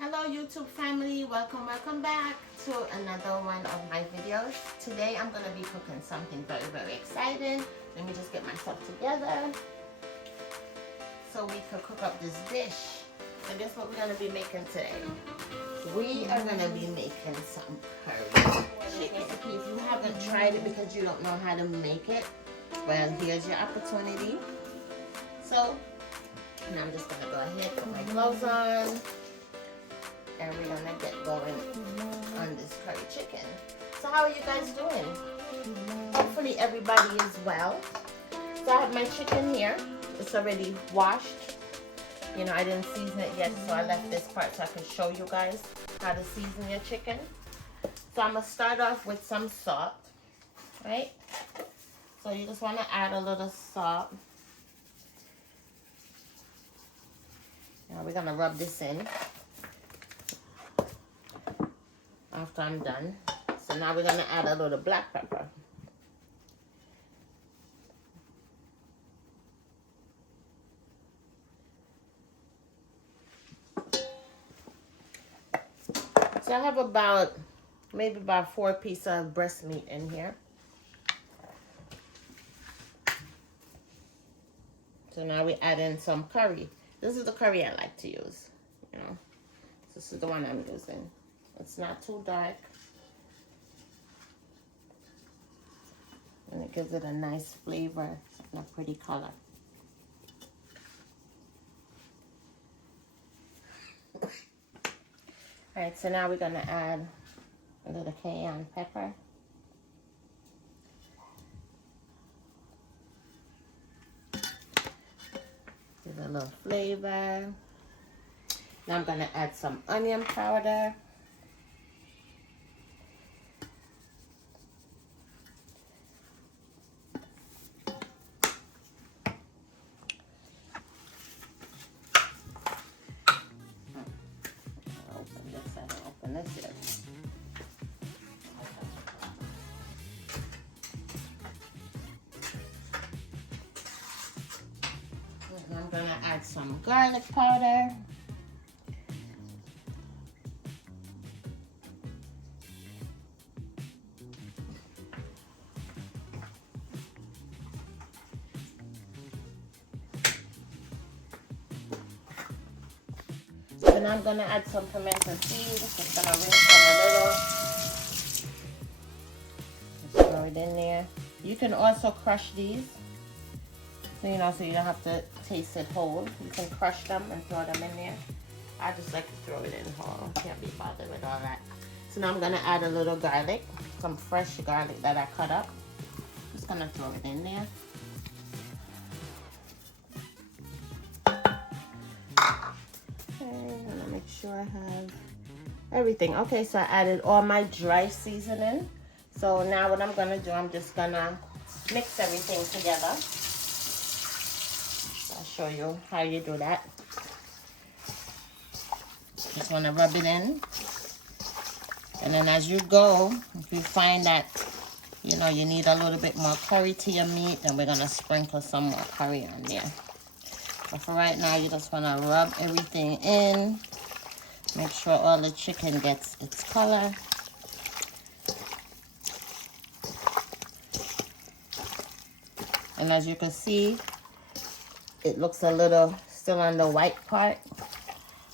Hello YouTube family, welcome back to another one of my videos. Today I'm going to be cooking something very exciting. Let me just get myself together so we could cook up this dish. So guess what we're going to be making today? We are going to be making some curry chicken. If you haven't tried it because you don't know how to make it, well, here's your opportunity. So now I'm just going to go ahead, put my gloves on, and we're gonna get going on this curry chicken. So how are you guys doing? Hopefully everybody is well. So I have my chicken here. It's already washed. You know, I didn't season it yet, so I left this part so I can show you guys how to season your chicken. So I'm gonna start off with some salt, right? So you just wanna add a little salt. Now we're gonna rub this in after I'm done. So now we're gonna add a little black pepper. So I have maybe about 4 pieces of breast meat in here. So now we add in some curry. This is the curry I like to use, you know. This is the one I'm using. It's not too dark. And it gives it a nice flavor and a pretty color. Alright, so now we're going to add a little cayenne pepper. Give it a little flavor. Now I'm going to add some onion powder. I'm gonna add some garlic powder. And I'm gonna add some pimento seeds. Just gonna rinse them a little. Just throw it in there. You can also crush these. So you know, so you don't have to taste it whole. You can crush them and throw them in there. I just like to throw it in whole. Can't be bothered with all that. So now I'm gonna add a little garlic, some fresh garlic that I cut up. Just gonna throw it in there. Okay, I'm gonna make sure I have everything. Okay, so I added all my dry seasoning. So now what I'm gonna do, I'm just gonna mix everything together. I'll show you how you do that. Just want to rub it in. And then as you go, if you find that, you know, you need a little bit more curry to your meat, then we're going to sprinkle some more curry on there. But for right now, you just want to rub everything in. Make sure all the chicken gets its color. And as you can see, it looks a little still on the white part.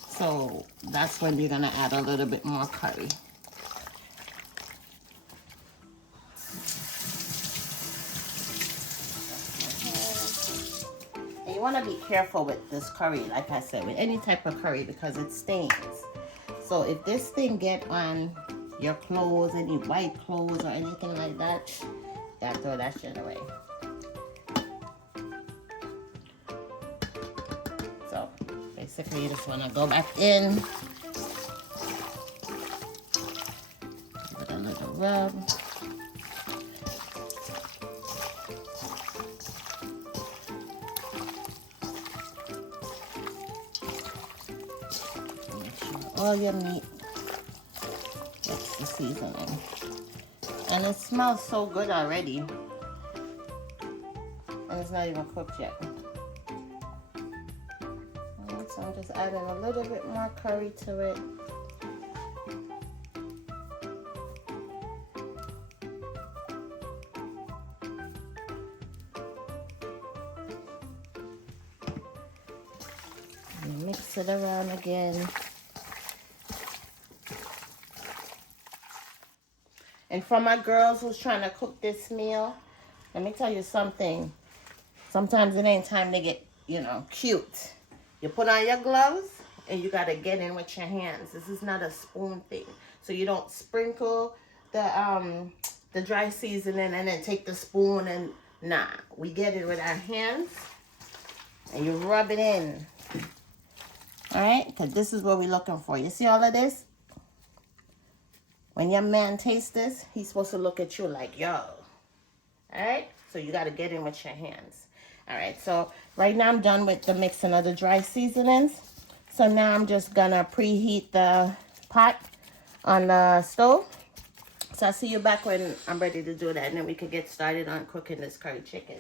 So that's when you're gonna add a little bit more curry. And you wanna be careful with this curry, like I said, with any type of curry because it stains. So if this thing get on your clothes, any white clothes or anything like that, you gotta throw that shit away. So basically you just want to go back in, give it a little rub. Make sure all your meat gets the seasoning. And it smells so good already. And it's not even cooked yet. Some just adding a little bit more curry to it. And mix it around again. And for my girls who's trying to cook this meal, let me tell you something. Sometimes it ain't time to get, you know, cute. You put on your gloves and you got to get in with your hands. This is not a spoon thing. So you don't sprinkle the dry seasoning and then take the spoon and nah. We get it with our hands and you rub it in. All right? Because this is what we're looking for. You see all of this? When your man tastes this, he's supposed to look at you like, yo. All right? So you got to get in with your hands. All right, so right now I'm done with the mixing of the dry seasonings. So now I'm just gonna preheat the pot on the stove. So I'll see you back when I'm ready to do that, and then we can get started on cooking this curry chicken.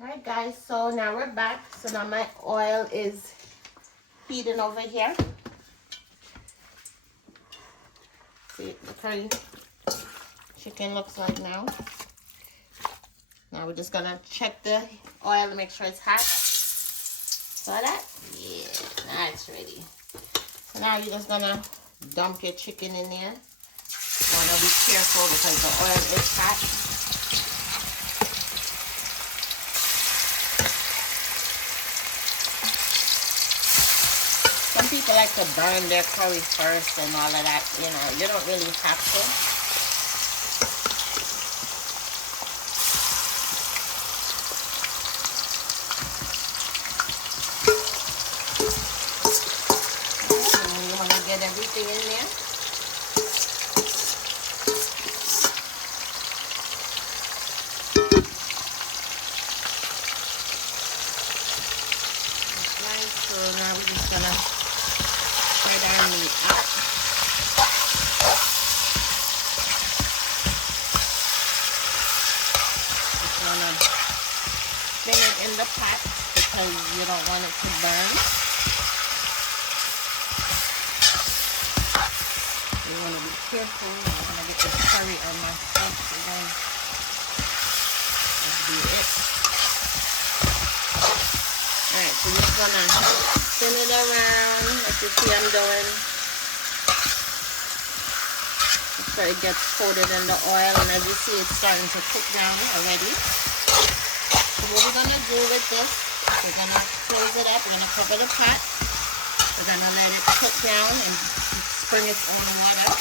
All right, guys, so now we're back. So now my oil is heating over here. See the curry chicken looks like now. Now we're just gonna check the oil to make sure it's hot. Saw that? Yeah, now it's ready. So now you're just gonna dump your chicken in there. You wanna be careful because the oil is hot. Some people like to burn their curry first and all of that. You know, you don't really have to. Everything in there. Nice. So now we're just gonna spread our meat out. Just wanna spin it in the pot because you don't want it to burn. You want to be careful. I'm going to get this curry on my stuff, so then let's do it. Alright, so you're going to spin it around like you see I'm doing. So it gets coated in the oil, and as you see, it's starting to cook down already. So what we're going to do with this, we're going to close it up. We're going to cover the pot. We're going to let it cook down and bring its own water.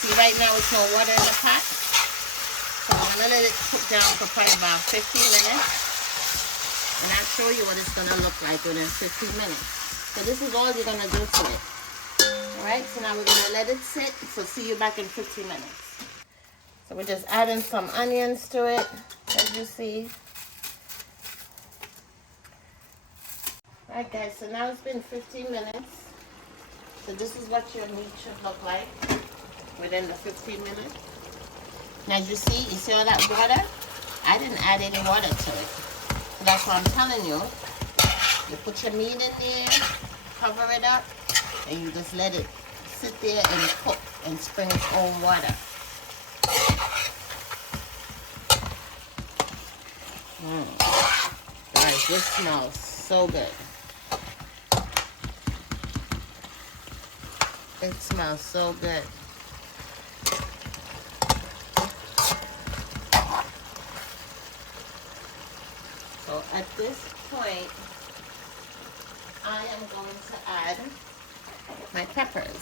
See, right now it's no water in the pot. So I'm going to let it cook down for probably about 15 minutes. And I'll show you what it's going to look like within 15 minutes. So this is all you're going to do to it. Alright, so now we're going to let it sit. So see you back in 15 minutes. So we're just adding some onions to it, as you see. Alright guys, so now it's been 15 minutes. So this is what your meat should look like within the 15 minutes. And as you see all that water? I didn't add any water to it. So that's what I'm telling you. You put your meat in there, cover it up, and you just let it sit there and cook and spring its own water. Guys, this smells so good. It smells so good. So at this point, I am going to add my peppers.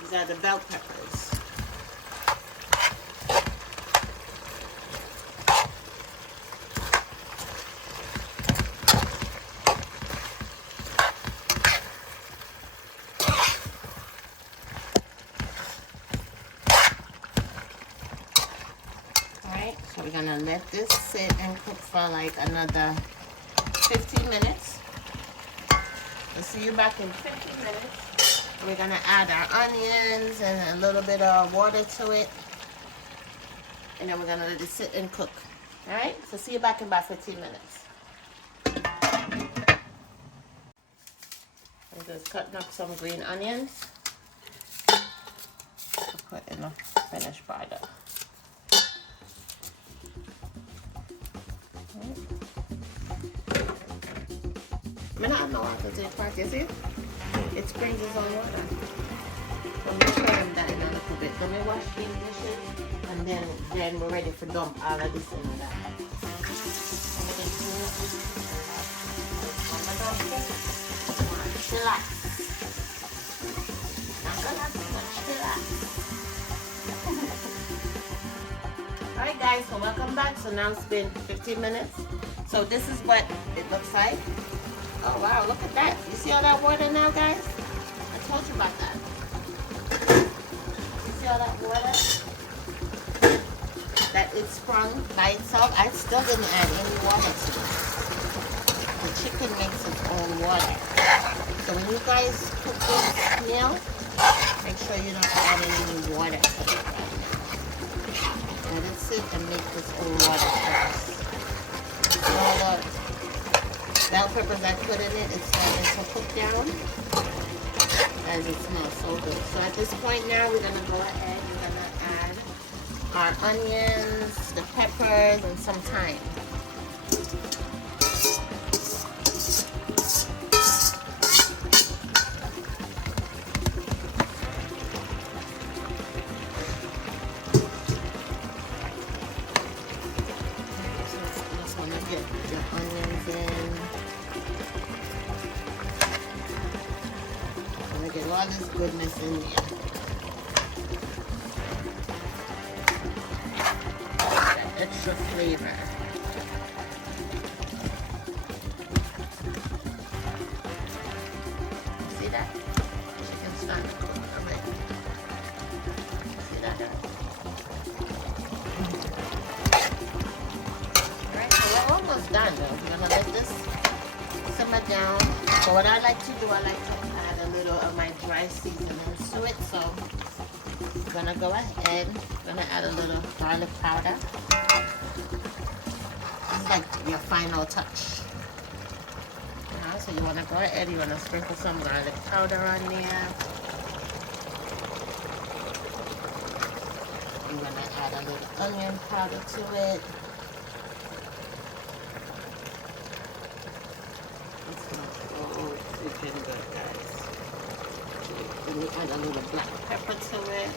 These are the bell peppers. So we're gonna let this sit and cook for like another 15 minutes. We'll see you back in 15 minutes. We're gonna add our onions and a little bit of water to it. And then we're gonna let it sit and cook. Alright, so see you back in about 15 minutes. I'm just cutting up some green onions to put in the finished product. I don't know how to do it, you see? It springs its own water. So I'm going to show them that in a little bit. Let me wash these dishes and then we're ready for dump all of this in that. Chillax. Not gonna do much chillax. Alright guys, so welcome back. So now it's been 15 minutes. So this is what it looks like. Oh wow, look at that. You see all that water now, guys? I told you about that. You see all that water? That it sprung by itself. I still didn't add any water to this. The chicken makes its own water. So when you guys cook this meal, make sure you don't add any water to it right now. Let it sit and make its own water first. All the bell peppers I put in it, it's starting to cook down as it smells so good. So at this point now, we're gonna go ahead, we're gonna add our onions, the peppers, and some thyme. Get your onions in. I'm gonna get all this goodness in there. That extra flavor. See that? Chicken's starting to cook already. See that? Almost done though. We're gonna let this simmer down. So what I like to do, I like to add a little of my dry seasonings to it. So I'm gonna go ahead, gonna add a little garlic powder. This is like your final touch. So you wanna go ahead, you wanna sprinkle some garlic powder on there. You're gonna add a little onion powder to it. Freaking good, guys. Then we add a little black pepper to it.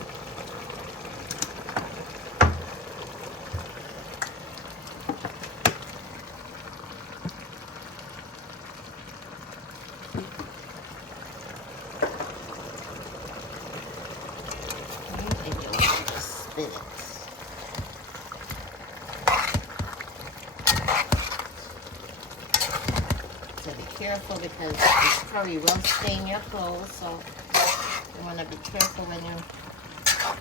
And you want to just spin it. Careful because this curry will stain your clothes, so you want to be careful when you're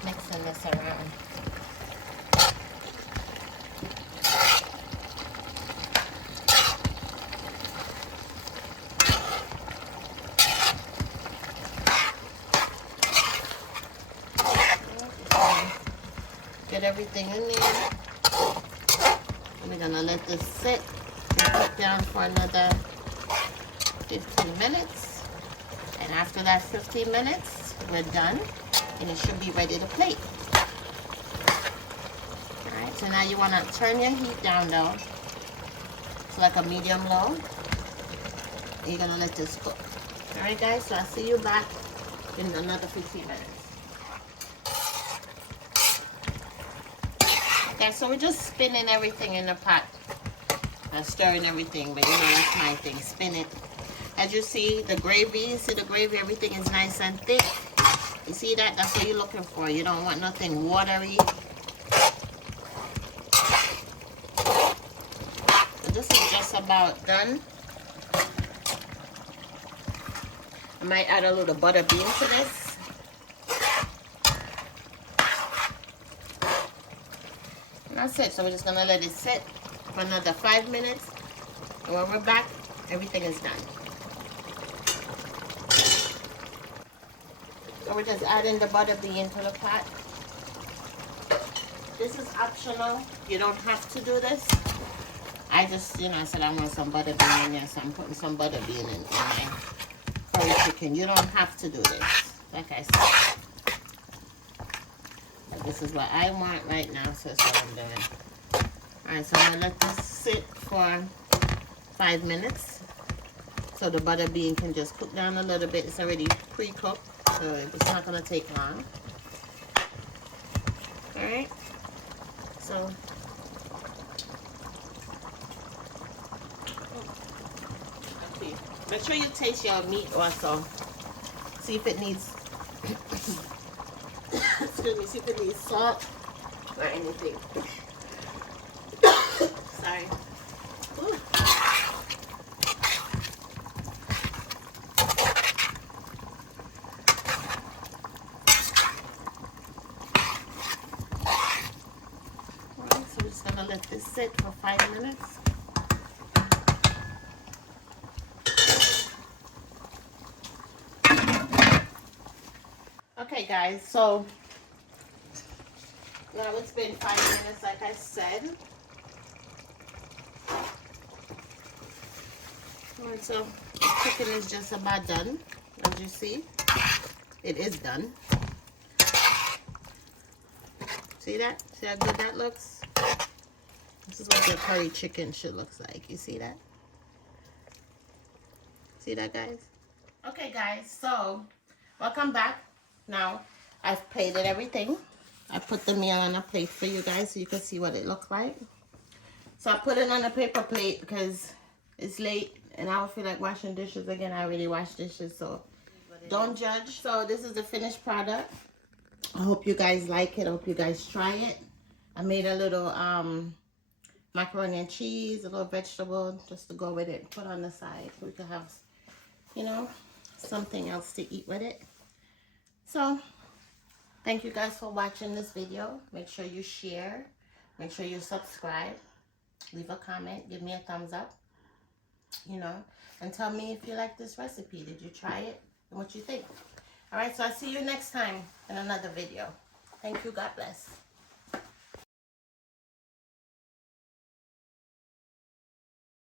mixing this around. Get everything in there. And we're going to let this sit and cook down for another 15 minutes, and after that 15 minutes we're done and it should be ready to plate. Alright, so now you want to turn your heat down though to like a medium low. You're going to let this cook. Alright guys, so I'll see you back in another 15 minutes. Okay, so we're just spinning everything in the pot. Stirring everything, but you know that's my thing, spin it. As you see, the gravy, everything is nice and thick. You see that? That's what you're looking for. You don't want nothing watery. So this is just about done. I might add a little butter bean to this. And that's it. So we're just going to let it sit for another 5 minutes. And when we're back, everything is done. So we're just adding the butter bean to the pot. This is optional. You don't have to do this. I just, you know, I said I want some butter bean in there, so I'm putting some butter bean in my curry chicken. You don't have to do this, like I said. But this is what I want right now, so that's what I'm doing. Alright, so I'm going to let this sit for 5 minutes. So the butter bean can just cook down a little bit. It's already pre-cooked, so it's not going to take long. Alright, so okay. Make sure you taste your meat also. See if it needs excuse me, see if it needs salt or anything. Sorry. Ooh. So we're just gonna let this sit for 5 minutes. Okay guys, so now it's been 5 minutes like I said. Alright, so the chicken is just about done. As you see, it is done. See that? See how good that looks? This is what your curry chicken should look like. You see that? See that, guys? Okay, guys, so welcome back. Now, I've plated everything. I put the meal on a plate for you guys so you can see what it looks like. So I put it on a paper plate because it's late and I don't feel like washing dishes again. I already washed dishes, so don't judge. So this is the finished product. I hope you guys like it. I hope you guys try it. I made a little macaroni and cheese, a little vegetable just to go with it. Put on the side. We could have, you know, something else to eat with it. So, thank you guys for watching this video. Make sure you share. Make sure you subscribe. Leave a comment. Give me a thumbs up. You know, and tell me if you like this recipe. Did you try it? And what you think? Alright, so I'll see you next time in another video. Thank you. God bless.